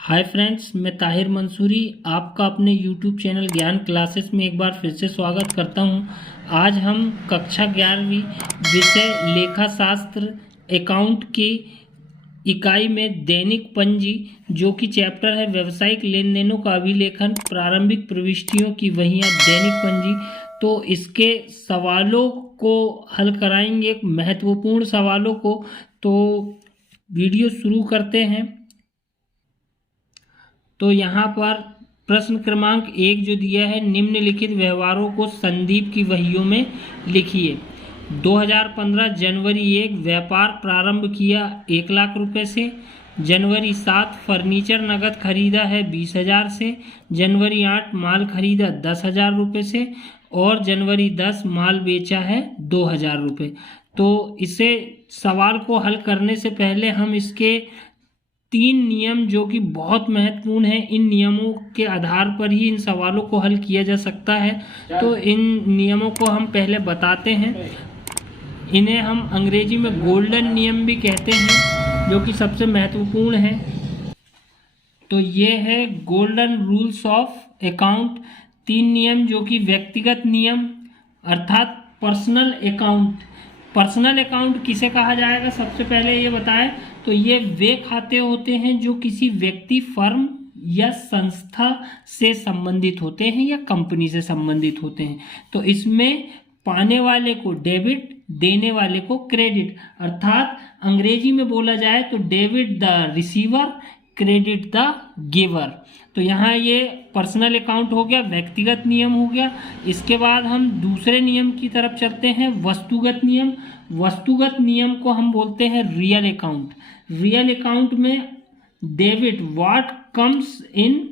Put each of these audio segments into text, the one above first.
Hi friends, मैं ताहिर मंसूरी आपका अपने यूट्यूब चैनल ज्ञान क्लासेस में एक बार फिर से स्वागत करता हूं। आज हम कक्षा 11वीं विषय लेखा शास्त्र अकाउंट की इकाई में दैनिक पंजी, जो कि चैप्टर है व्यावसायिक लेन देनों का अभिलेखन, प्रारंभिक प्रविष्टियों की वहियां, दैनिक पंजी। तो इसके सवालों को हल कराएंगे, महत्वपूर्ण सवालों को। तो वीडियो शुरू करते हैं। तो यहाँ पर प्रश्न क्रमांक 1 जो दिया है, निम्नलिखित व्यवहारों को संदीप की वहियों में लिखिए। 2015 जनवरी 1 व्यापार प्रारंभ किया 1 लाख रुपए से। जनवरी 7 फर्नीचर नगद खरीदा है 20,000 से। जनवरी 8 माल खरीदा 10,000 रुपये से। और जनवरी 10 माल बेचा है 2,000 रुपये। तो इसे सवाल को हल करने से पहले हम इसके 3 नियम जो कि बहुत महत्वपूर्ण है, इन नियमों के आधार पर ही इन सवालों को हल किया जा सकता है। तो इन नियमों को हम पहले बताते हैं। इन्हें हम अंग्रेजी में गोल्डन नियम भी कहते हैं, जो कि सबसे महत्वपूर्ण है। तो ये है गोल्डन रूल्स ऑफ अकाउंट। 3 नियम जो कि व्यक्तिगत नियम अर्थात पर्सनल अकाउंट। पर्सनल अकाउंट किसे कहा जाएगा, सबसे पहले ये बताएं। तो ये वे खाते होते हैं जो किसी व्यक्ति, फर्म या संस्था से संबंधित होते हैं या कंपनी से संबंधित होते हैं। तो इसमें पाने वाले को डेबिट, देने वाले को क्रेडिट, अर्थात अंग्रेजी में बोला जाए तो debit the receiver, credit the giver. तो यहाँ ये पर्सनल अकाउंट हो गया, व्यक्तिगत नियम हो गया। इसके बाद हम दूसरे नियम की तरफ चलते हैं, वस्तुगत नियम। वस्तुगत नियम को हम बोलते हैं रियल अकाउंट। रियल अकाउंट में डेबिट व्हाट कम्स इन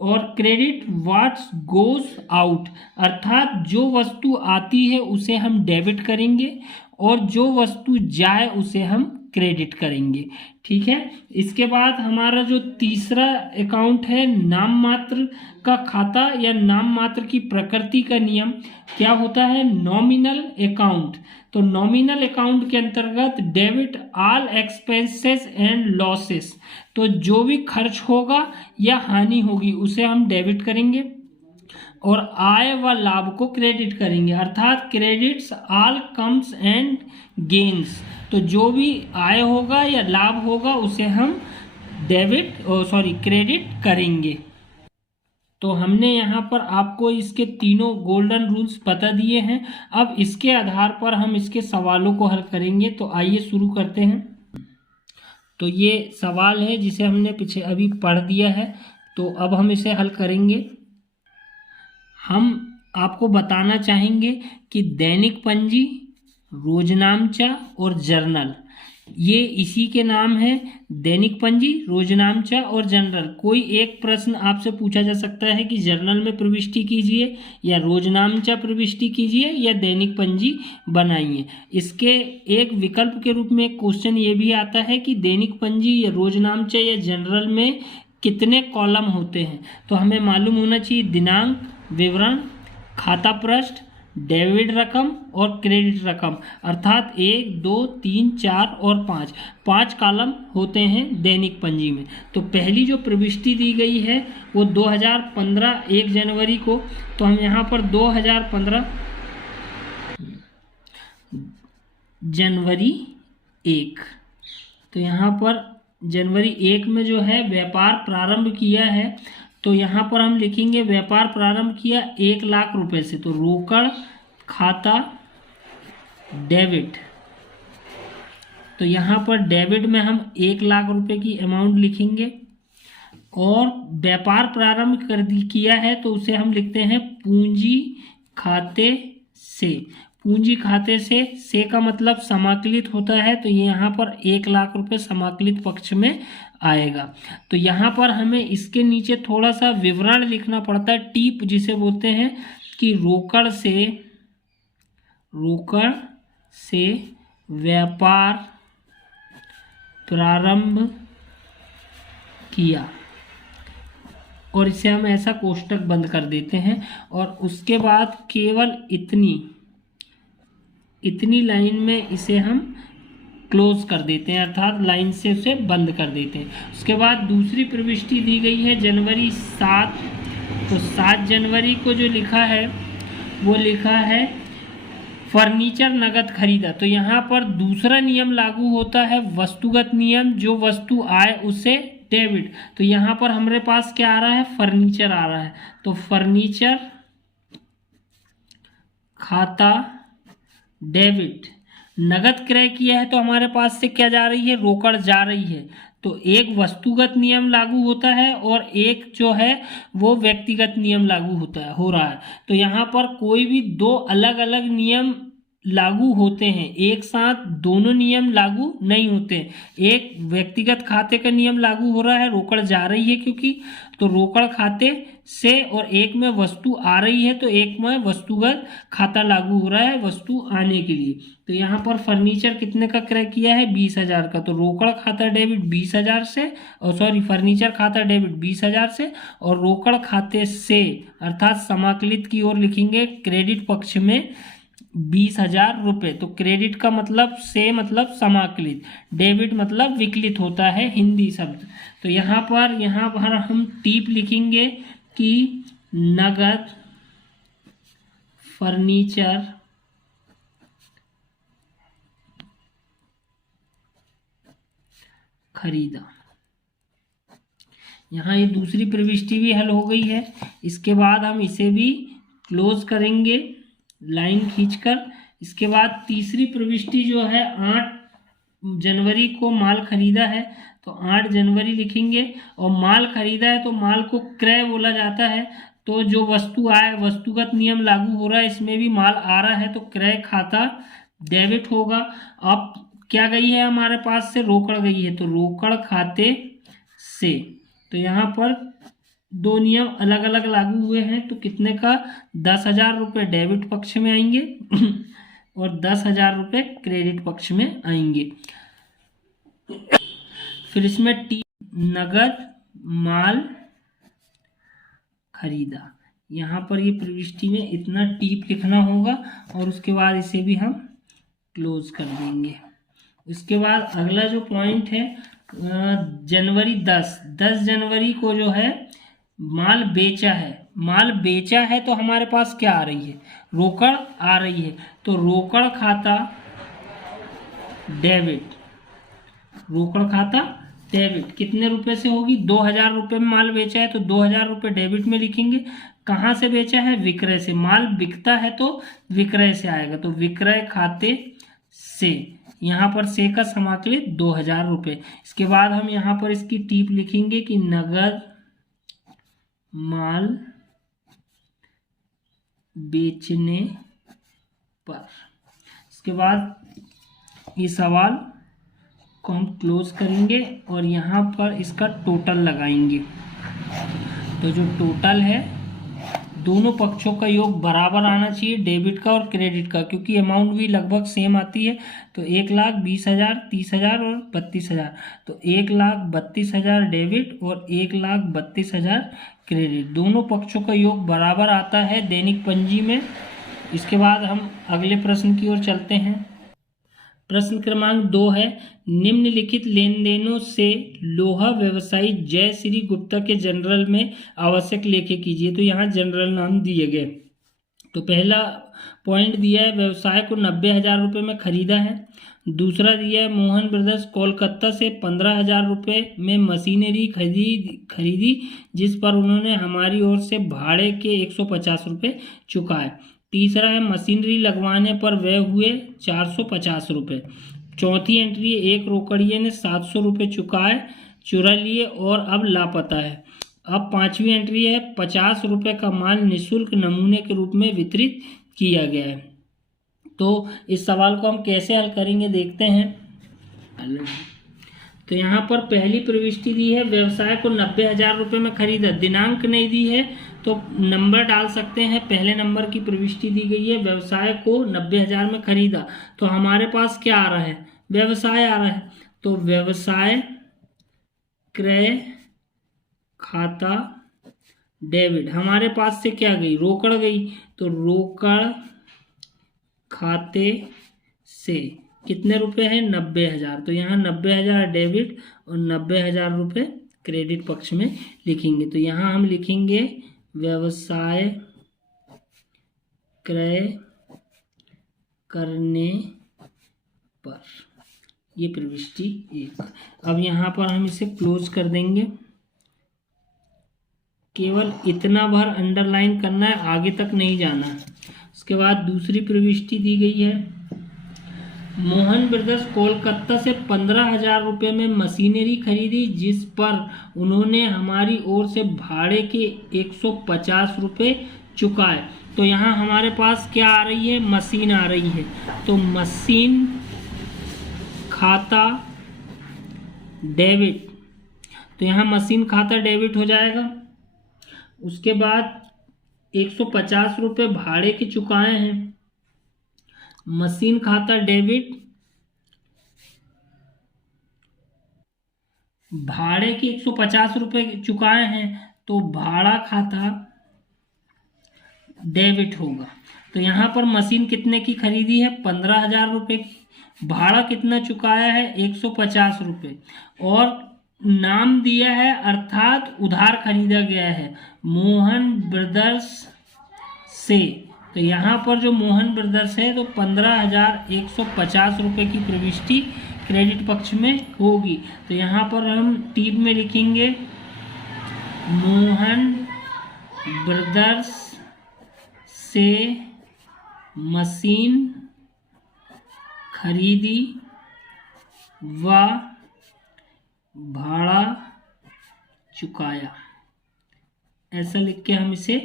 और क्रेडिट व्हाट गोज आउट, अर्थात जो वस्तु आती है उसे हम डेबिट करेंगे और जो वस्तु जाए उसे हम क्रेडिट करेंगे। ठीक है। इसके बाद हमारा जो तीसरा अकाउंट है, नाम मात्र का खाता या नाम मात्र की प्रकृति का नियम क्या होता है, नॉमिनल अकाउंट। तो नॉमिनल अकाउंट के अंतर्गत debit all expenses and losses, तो जो भी खर्च होगा या हानि होगी उसे हम डेबिट करेंगे और आय व लाभ को क्रेडिट करेंगे, अर्थात credits all comes and gains. तो जो भी आय होगा या लाभ होगा उसे हम क्रेडिट करेंगे। तो हमने यहाँ पर आपको इसके तीनों गोल्डन रूल्स बता दिए हैं। अब इसके आधार पर हम इसके सवालों को हल करेंगे। तो आइए शुरू करते हैं। तो ये सवाल है जिसे हमने पीछे अभी पढ़ दिया है, तो अब हम इसे हल करेंगे। हम आपको बताना चाहेंगे कि दैनिक पंजी, रोजनामचा और जर्नल, ये इसी के नाम है, दैनिक पंजी, रोजनामचा और जर्नल। कोई एक प्रश्न आपसे पूछा जा सकता है कि जर्नल में प्रविष्टि कीजिए या रोजनामचा प्रविष्टि कीजिए या दैनिक पंजी बनाइए। इसके एक विकल्प के रूप में क्वेश्चन ये भी आता है कि दैनिक पंजी या रोजनामचा या जर्नल में कितने कॉलम होते हैं। तो हमें मालूम होना चाहिए दिनांक, विवरण, खाता पृष्ठ, डेबिट रकम और क्रेडिट रकम, अर्थात 1, 2, 3, 4 और 5 कॉलम होते हैं दैनिक पंजी में। तो पहली जो प्रविष्टि दी गई है वो 2015 1 जनवरी को। तो हम यहाँ पर 2015 जनवरी 1, तो यहाँ पर जनवरी 1 में जो है व्यापार प्रारंभ किया है। तो यहाँ पर हम लिखेंगे व्यापार प्रारंभ किया 1 लाख रुपए से। तो रोकड़ खाता डेबिट, तो यहाँ पर डेबिट में हम 1 लाख रुपए की अमाउंट लिखेंगे और व्यापार प्रारंभ किया है तो उसे हम लिखते हैं पूंजी खाते से। पूंजी खाते से का मतलब समाकलित होता है, तो ये यहाँ पर 1 लाख रुपए समाकलित पक्ष में आएगा। तो यहाँ पर हमें इसके नीचे थोड़ा सा विवरण लिखना पड़ता है, टीप जिसे बोलते हैं, कि रोकड़ से व्यापार प्रारंभ किया, और इसे हम ऐसा कोष्टक बंद कर देते हैं और उसके बाद केवल इतनी लाइन में इसे हम क्लोज कर देते हैं, अर्थात लाइन से उसे बंद कर देते हैं। उसके बाद दूसरी प्रविष्टि दी गई है जनवरी 7, तो 7 जनवरी को जो लिखा है वो लिखा है फर्नीचर नगद खरीदा। तो यहाँ पर दूसरा नियम लागू होता है, वस्तुगत नियम, जो वस्तु आए उसे डेबिट। तो यहाँ पर हमारे पास क्या आ रहा है, फर्नीचर आ रहा है, तो फर्नीचर खाता डेबिट। नगद क्रय किया है तो हमारे पास से क्या जा रही है, रोकड़ जा रही है। तो एक वस्तुगत नियम लागू होता है और एक जो है वो व्यक्तिगत नियम लागू हो रहा है। तो यहाँ पर कोई भी दो अलग अलग नियम लागू होते हैं, एक साथ दोनों नियम लागू नहीं होते। एक व्यक्तिगत खाते का नियम लागू हो रहा है, रोकड़ जा रही है क्योंकि, तो रोकड़ खाते से, और एक में वस्तु आ रही है तो एक में वस्तुगत खाता लागू हो रहा है वस्तु आने के लिए। तो यहाँ पर फर्नीचर कितने का क्रय किया है, 20,000 का, तो रोकड़ खाता डेबिट 20,000 से, और सॉरी फर्नीचर खाता डेबिट 20,000 से, और रोकड़ खाते से अर्थात समाकलित की ओर लिखेंगे क्रेडिट पक्ष में 20,000 रुपये। तो क्रेडिट का मतलब से मतलब समाकलित, डेबिट मतलब विकलित होता है हिंदी शब्द। तो यहाँ पर हम टिप लिखेंगे कि नगद फर्नीचर खरीदा। यहाँ ये दूसरी प्रविष्टि भी हल हो गई है। इसके बाद हम इसे भी क्लोज करेंगे लाइन खींचकर। इसके बाद तीसरी प्रविष्टि जो है 8 जनवरी को माल खरीदा है, तो 8 जनवरी लिखेंगे, और माल खरीदा है तो माल को क्रय बोला जाता है। तो जो वस्तु आए, वस्तुगत नियम लागू हो रहा है, इसमें भी माल आ रहा है तो क्रय खाता डेबिट होगा। अब क्या गई है हमारे पास से, रोकड़ गई है, तो रोकड़ खाते से। तो यहाँ पर दो नियम अलग अलग लागू हुए हैं, तो कितने का, 10,000 रुपये डेबिट पक्ष में आएंगे और 10,000 रुपये क्रेडिट पक्ष में आएंगे। फिर इसमें नगद माल खरीदा, यहाँ पर ये प्रविष्टि में इतना टीप लिखना होगा और उसके बाद इसे भी हम क्लोज कर देंगे। उसके बाद अगला जो पॉइंट है जनवरी 10 जनवरी को जो है माल बेचा है। माल बेचा है तो हमारे पास क्या आ रही है, रोकड़ आ रही है, तो रोकड़ खाता डेबिट, रोकड़ खाता डेबिट कितने रुपए से होगी, 2,000 रुपये में माल बेचा है तो 2,000 रुपये डेबिट में लिखेंगे। कहाँ से बेचा है, विक्रय से। माल बिकता है तो विक्रय से आएगा, तो विक्रय खाते से, यहाँ पर से का समाकलित 2,000 रुपये। इसके बाद हम यहाँ पर इसकी टीप लिखेंगे कि नगद माल बेचने पर। इसके बाद ये सवाल को हम क्लोज करेंगे और यहाँ पर इसका टोटल लगाएंगे। तो जो टोटल है, दोनों पक्षों का योग बराबर आना चाहिए, डेबिट का और क्रेडिट का, क्योंकि अमाउंट भी लगभग सेम आती है। तो 1,20,000, 30,000 और 32,000, तो 1,32,000 डेबिट और 1,32,000 क्रेडिट, दोनों पक्षों का योग बराबर आता है दैनिक पंजी में। इसके बाद हम अगले प्रश्न की ओर चलते हैं। प्रश्न क्रमांक 2 है, निम्नलिखित लेन देनों से लोहा व्यवसायी जय श्री गुप्ता के जनरल में आवश्यक लेखे कीजिए। तो यहाँ जनरल नाम दिए गए। तो पहला पॉइंट दिया है, व्यवसाय को 90,000 रुपये में खरीदा है। दूसरा दिया है, मोहन ब्रदर्स कोलकाता से 15,000 रुपये में मशीनरी खरीदी जिस पर उन्होंने हमारी ओर से भाड़े के 150 रुपये चुकाए। तीसरा है, मशीनरी लगवाने पर व्यय हुए 450 रुपये। चौथी एंट्री है, एक रोकड़िए ने 700 रुपये चुरा लिए और अब लापता है। अब पांचवी एंट्री है, 50 रुपये का माल निःशुल्क नमूने के रूप में वितरित किया गया है। तो इस सवाल को हम कैसे हल करेंगे देखते हैं। तो यहाँ पर पहली प्रविष्टि दी है, व्यवसाय को 90,000 रुपये में खरीदा, दिनांक नहीं दी है तो नंबर डाल सकते हैं। पहले नंबर की प्रविष्टि दी गई है, व्यवसाय को 90,000 में खरीदा, तो हमारे पास क्या आ रहा है, व्यवसाय आ रहा है, तो व्यवसाय क्रय खाता डेबिट, हमारे पास से क्या गई, रोकड़ गई, तो रोकड़ खाते से कितने रुपए है? 90,000। तो यहाँ 90,000 डेबिट और 90,000 रुपये क्रेडिट पक्ष में लिखेंगे। तो यहाँ हम लिखेंगे व्यवसाय क्रय करने पर, ये प्रविष्टि 1। अब यहाँ पर हम इसे क्लोज कर देंगे। केवल इतना भर अंडरलाइन करना है, आगे तक नहीं जाना है। उसके बाद दूसरी प्रविष्टि दी गई है, मोहन ब्रदर्स कोलकाता से 15,000 रुपये में मशीनरी खरीदी, जिस पर उन्होंने हमारी ओर से भाड़े के 150 रुपये चुकाए। तो यहाँ हमारे पास क्या आ रही है? मशीन आ रही है। तो मशीन खाता डेबिट, तो यहाँ मशीन खाता डेबिट हो जाएगा। उसके बाद 150 रुपये भाड़े के चुकाए हैं, मशीन खाता डेबिट, भाड़े के 150 रुपये चुकाए हैं तो भाड़ा खाता डेबिट होगा। तो यहाँ पर मशीन कितने की खरीदी है? 15,000 रुपये की। भाड़ा कितना चुकाया है? 150 रुपये। और नाम दिया है, अर्थात उधार खरीदा गया है मोहन ब्रदर्स से। तो यहाँ पर जो मोहन ब्रदर्स है तो 15,150 रुपये की प्रविष्टि क्रेडिट पक्ष में होगी। तो यहाँ पर हम टीप में लिखेंगे मोहन ब्रदर्स से मशीन खरीदी व भाड़ा चुकाया। ऐसा लिख के हम इसे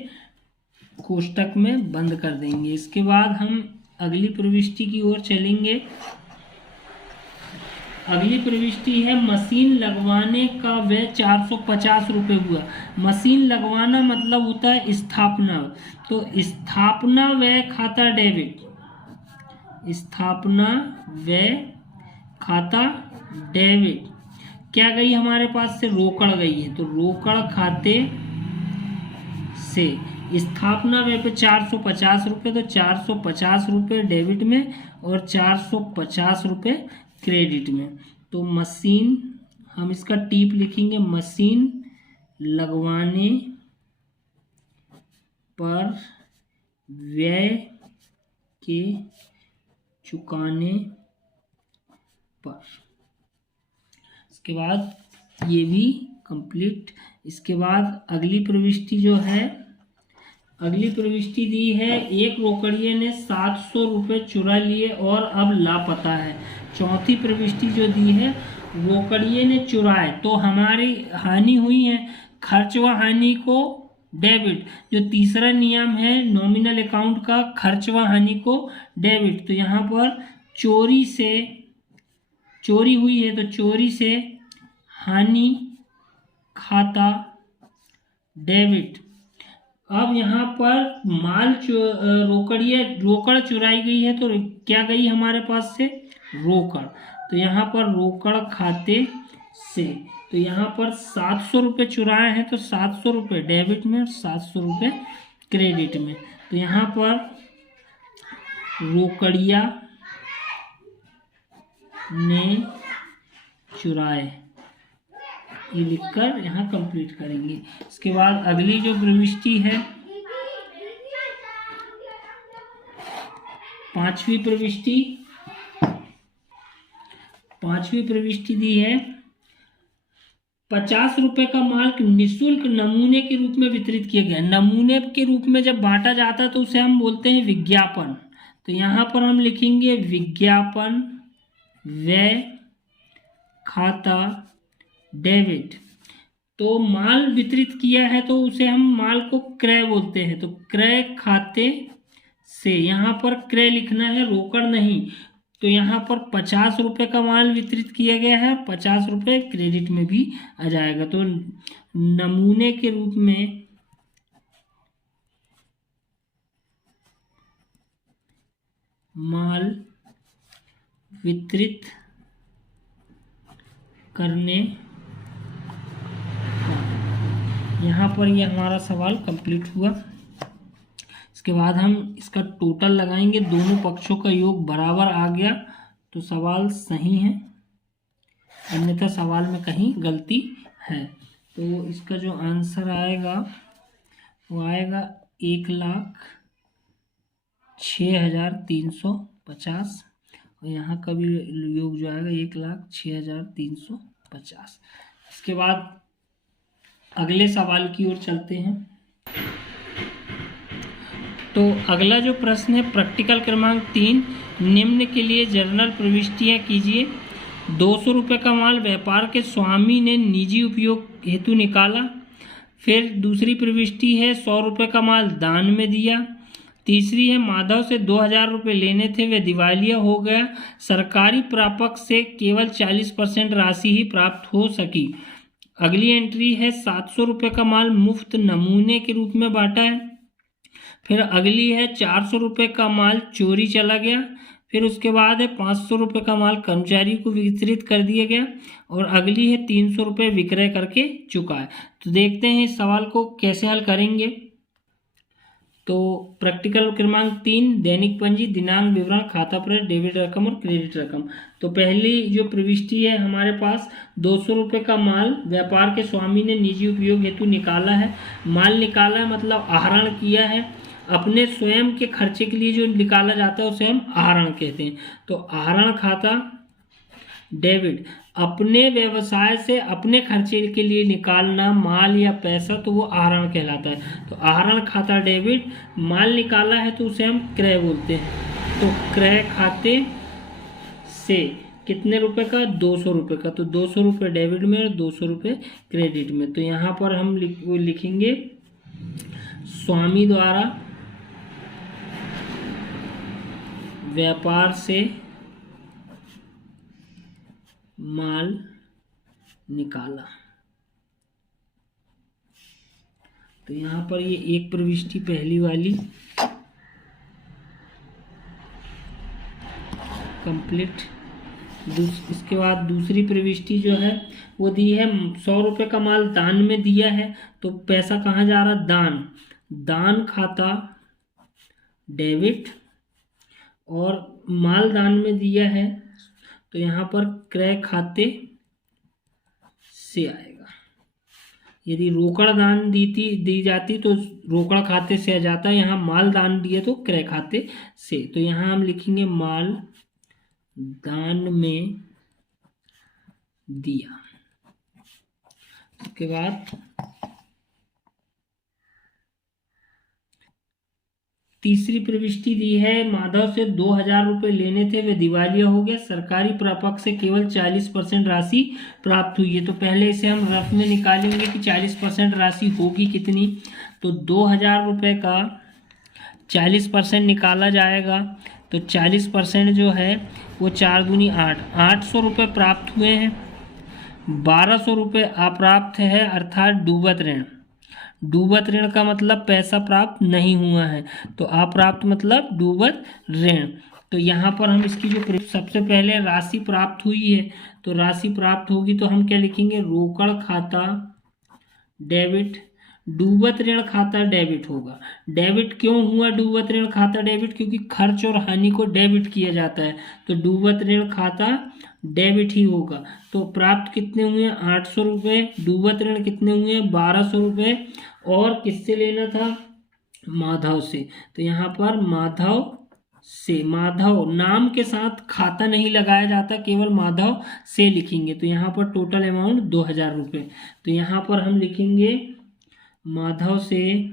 कोष्टक में बंद कर देंगे। इसके बाद हम अगली प्रविष्टि की ओर चलेंगे। अगली प्रविष्टि है मशीन लगवाने का व्यय 450 रुपये हुआ। मशीन लगवाना मतलब होता है स्थापना। तो स्थापना व्यय खाता डेबिट, स्थापना व्यय खाता डेबिट क्या गई हमारे पास से? रोकड़ गई है। तो रोकड़ खाते से स्थापना व्यय पे 450 रुपये, तो 450 रुपये डेबिट में और 450 रुपये क्रेडिट में। तो मशीन, हम इसका टीप लिखेंगे मशीन लगवाने पर व्यय के चुकाने पर। इसके बाद ये भी कंप्लीट। इसके बाद अगली प्रविष्टि जो है, अगली प्रविष्टि दी है, एक रोकड़िए ने 700 रुपये चुरा लिए और अब लापता है। चौथी प्रविष्टि जो दी है, रोकड़िए ने चुराए तो हमारी हानि हुई है, खर्च व हानि को डेबिट। जो तीसरा नियम है नॉमिनल अकाउंट का, खर्च व हानि को डेबिट। तो यहाँ पर चोरी से, चोरी हुई है तो चोरी से हानि खाता डेबिट। अब यहाँ पर माल रोकड़ चुराई गई है तो क्या गई हमारे पास से? रोकड़। तो यहाँ पर रोकड़ खाते से, तो यहाँ पर 700 रुपये चुराए हैं तो 700 रुपये डेबिट में और 700 रुपये क्रेडिट में। तो यहाँ पर रोकड़िया ने चुराए, ये लिखकर यहाँ कंप्लीट करेंगे। इसके बाद अगली जो प्रविष्टि है, पांचवी प्रविष्टि दी है, 50 रुपये का माल निःशुल्क नमूने के रूप में वितरित किया गया। नमूने के रूप में जब बांटा जाता है तो उसे हम बोलते हैं विज्ञापन। तो यहाँ पर हम लिखेंगे विज्ञापन व्यय खाता डेबिट। तो माल वितरित किया है तो उसे हम माल को क्रय बोलते हैं। तो क्रय खाते से, यहाँ पर क्रय लिखना है, रोकड़ नहीं। तो यहाँ पर 50 रुपये का माल वितरित किया गया है, 50 रुपये क्रेडिट में भी आ जाएगा। तो नमूने के रूप में माल वितरित करने, यहाँ पर ये हमारा सवाल कंप्लीट हुआ। इसके बाद हम इसका टोटल लगाएंगे, दोनों पक्षों का योग बराबर आ गया तो सवाल सही है, अन्यथा सवाल में कहीं गलती है। तो इसका जो आंसर आएगा वो आएगा 1,06,350, और यहाँ का भी योग जो आएगा 1,06,350। इसके बाद अगले सवाल की ओर चलते हैं। तो अगला जो प्रश्न है प्रैक्टिकल क्रमांक 3, निम्न के लिए जर्नल प्रविष्टियाँ कीजिए। 200 रुपये का माल व्यापार के स्वामी ने निजी उपयोग हेतु निकाला। फिर दूसरी प्रविष्टि है 100 रुपये का माल दान में दिया। तीसरी है माधव से 2,000 रुपये लेने थे, वे दिवालिया हो गया, सरकारी प्रापक से केवल 40% राशि ही प्राप्त हो सकी। अगली एंट्री है 700 रुपये का माल मुफ्त नमूने के रूप में बांटा है। फिर अगली है 400 रुपये का माल चोरी चला गया। फिर उसके बाद है 500 रुपये का माल कर्मचारी को वितरित कर दिया गया, और अगली है 300 रुपये विक्रय करके चुका है। तो देखते हैं इस सवाल को कैसे हल करेंगे। तो प्रैक्टिकल क्रमांक 3, दैनिक पंजी, दिनांक, विवरण, खाता प्रविष्टि, डेबिट रकम और क्रेडिट रकम। तो पहली जो प्रविष्टि है हमारे पास 200 रुपये का माल व्यापार के स्वामी ने निजी उपयोग हेतु निकाला है। माल निकाला है मतलब आहरण किया है। अपने स्वयं के खर्चे के लिए जो निकाला जाता है उसे हम आहरण कहते हैं। तो आहरण खाता डेबिट, अपने व्यवसाय से अपने खर्चे के लिए निकालना माल या पैसा, तो वो आहरण कहलाता है। तो आहरण खाता डेबिट, माल निकाला है तो उसे हम क्रय बोलते हैं। तो क्रय खाते से कितने रुपए का? 200 रुपये का। तो 200 रुपये डेबिट में और 200 रुपये क्रेडिट में। तो यहाँ पर हम लिखेंगे स्वामी द्वारा व्यापार से माल निकाला। तो यहाँ पर ये एक प्रविष्टि पहली वाली कंप्लीट। इसके बाद दूसरी प्रविष्टि जो है वो दी है 100 रुपये का माल दान में दिया है। तो पैसा कहाँ जा रहा? दान। दान खाता डेबिट, और माल दान में दिया है तो यहाँ पर क्रय खाते से आएगा। यदि रोकड़ दान दी जाती तो रोकड़ खाते से आ जाता है। यहाँ माल दान दिया तो क्रय खाते से। तो यहाँ हम लिखेंगे माल दान में दिया। उसके बाद तीसरी प्रविष्टि दी है माधव से 2,000 रुपये लेने थे, वे दिवालिया हो गया, सरकारी प्रापक से केवल 40% राशि प्राप्त हुई है। तो पहले इसे हम रफ में निकालेंगे कि 40% राशि होगी कितनी। तो 2,000 रुपये का 40% निकाला जाएगा। तो 40% जो है वो 4 दूनी 8, 800 रुपये प्राप्त हुए हैं। 1200 रुपये अप्राप्त है, अर्थात डूबत ऋण। डूबत ऋण का मतलब पैसा प्राप्त नहीं हुआ है, तो अप्राप्त मतलब डूबत ऋण। तो यहाँ पर हम इसकी जो सबसे पहले राशि प्राप्त हुई है, तो राशि प्राप्त होगी तो हम क्या लिखेंगे? रोकड़ खाता डेबिट। डूबत ऋण खाता डेबिट होगा। डेबिट क्यों हुआ डूबत ऋण खाता डेबिट? क्योंकि खर्च और हानि को डेबिट किया जाता है, तो डूबत ऋण खाता डेबिट ही होगा। तो प्राप्त कितने हुए? 800 रुपये। डूबत ऋण कितने हुए? 1200 रुपये। और किससे लेना था? माधव से। तो यहाँ पर माधव से, माधव नाम के साथ खाता नहीं लगाया जाता, केवल माधव से लिखेंगे। तो यहाँ पर टोटल अमाउंट 2,000 रुपये। तो यहाँ पर हम लिखेंगे माधव से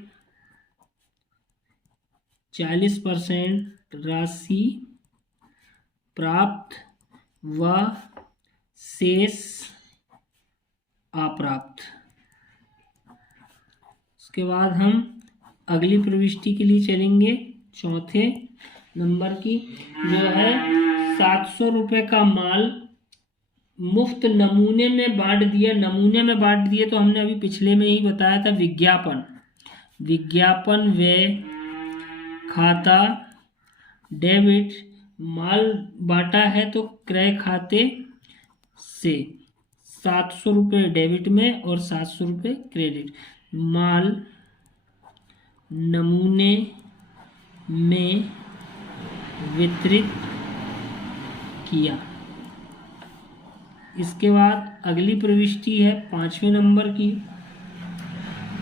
40% राशि प्राप्त व शेष अप्राप्त। उसके बाद हम अगली प्रविष्टि के लिए चलेंगे, चौथे नंबर की, जो है 700 रुपये का माल मुफ्त नमूने में बांट दिया। नमूने में बांट दिए तो हमने अभी पिछले में ही बताया था विज्ञापन। विज्ञापन व्यय खाता डेबिट, माल बांटा है तो क्रय खाते से 700 रुपये डेबिट में और 700 रुपये क्रेडिट। माल नमूने में वितरित किया। इसके बाद अगली प्रविष्टि है 5वें नंबर की।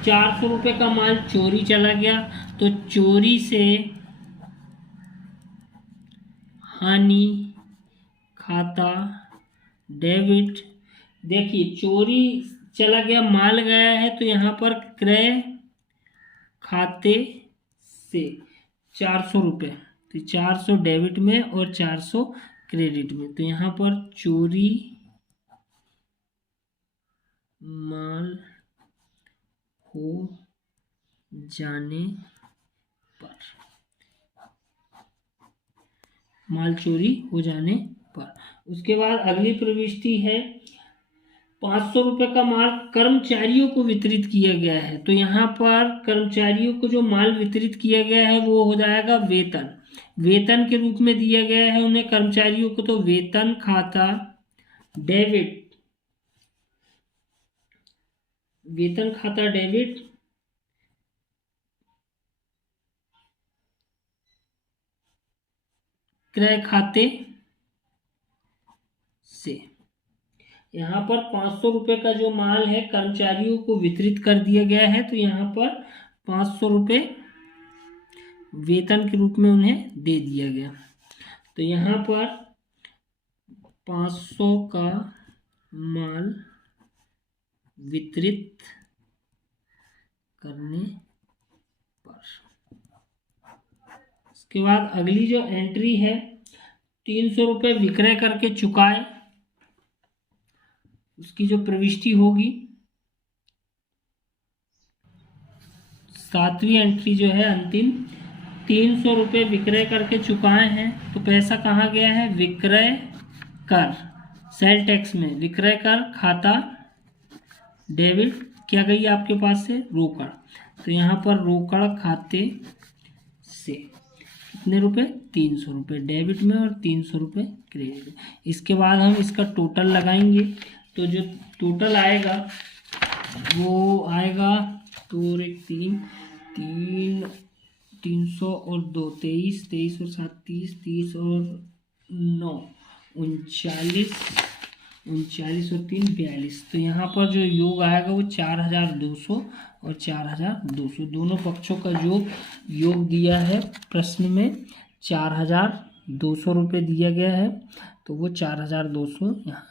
400 रुपये का माल चोरी चला गया, तो चोरी से हानि खाता डेबिट। देखिए चोरी चला गया, माल गया है, तो यहाँ पर क्रय खाते से 400 रुपये, तो 400 डेबिट में और 400 क्रेडिट में। तो यहाँ पर चोरी माल हो जाने पर, माल चोरी हो जाने पर। उसके बाद अगली प्रविष्टि है 500 रुपये का माल कर्मचारियों को वितरित किया गया है, तो यहाँ पर कर्मचारियों को जो माल वितरित किया गया है वो हो जाएगा वेतन। वेतन के रूप में दिया गया है उन्हें कर्मचारियों को, तो वेतन खाता डेबिट, वेतन खाता डेबिट क्रय खाते से। यहाँ पर 500 रुपये का जो माल है कर्मचारियों को वितरित कर दिया गया है, तो यहाँ पर 500 रुपये वेतन के रूप में उन्हें दे दिया गया। तो यहाँ पर 500 का माल वितरित करने पर। इसके बाद अगली जो एंट्री है 300 रुपये विक्रय करके चुकाए, उसकी जो प्रविष्टि होगी 7वीं एंट्री जो है अंतिम, 300 रुपये विक्रय करके चुकाए हैं, तो पैसा कहाँ गया है, विक्रय कर सेल टैक्स में, विक्रय कर खाता डेबिट क्या गई आपके पास से, रोकड़। तो यहाँ पर रोकड़ खाते से कितने रुपए, 300 रुपये डेबिट में और 300 रुपये क्रेडिट में। इसके बाद हम इसका टोटल लगाएंगे, तो जो टोटल आएगा वो आएगा 2 और 1 3, 300 और 2 23, 23 और 7 30, 30 और 9 39, 39 और 3 42। तो यहाँ पर जो योग आएगा वो 4200 और 4200, दोनों पक्षों का जो योग दिया है प्रश्न में 4200 रुपये दिया गया है, तो वो 4200 यहाँ